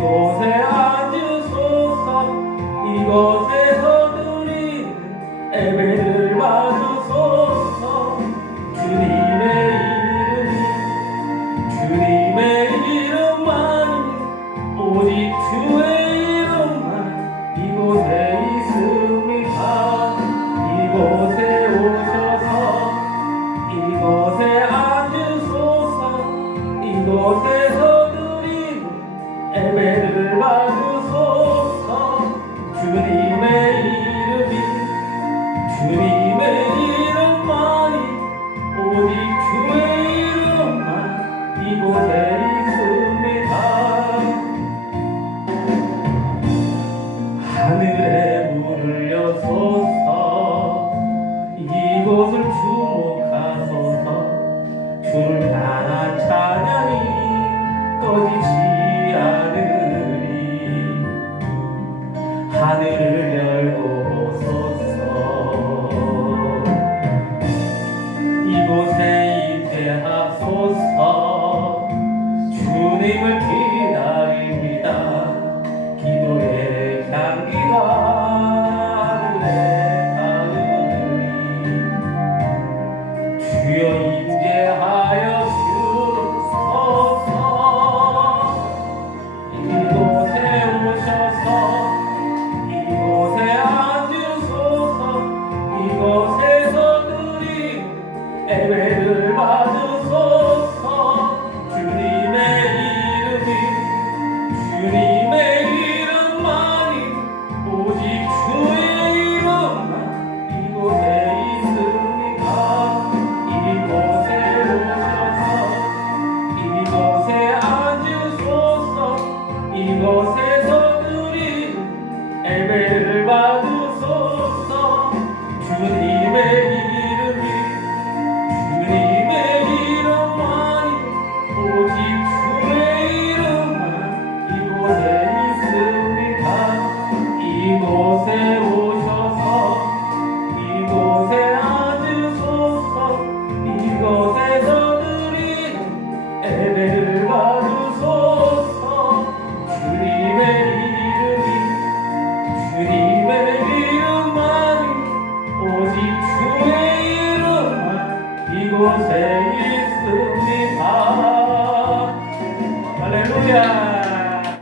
이곳에 앉으소서. 이곳에서 드린 예배를 받으소서. 주님의 이름이 주님의 이름만 오직 주의 이름만 이곳에 있습니다. 이곳에 오셔서 이곳에 앉으소서. 이곳에서 드린 예배를 받으소서 주님의 이름이 주님의 이름만이 오직 주의 이름만 이곳에 있습니다. 하늘에 물을 여소서 이곳을 하늘을 열고 보소서. 이곳에 입대하소서. 주님을 기다립니다. 기도의 향기가 하늘에 가으니 주여 Before. 곳에 있습니다. 할렐루야.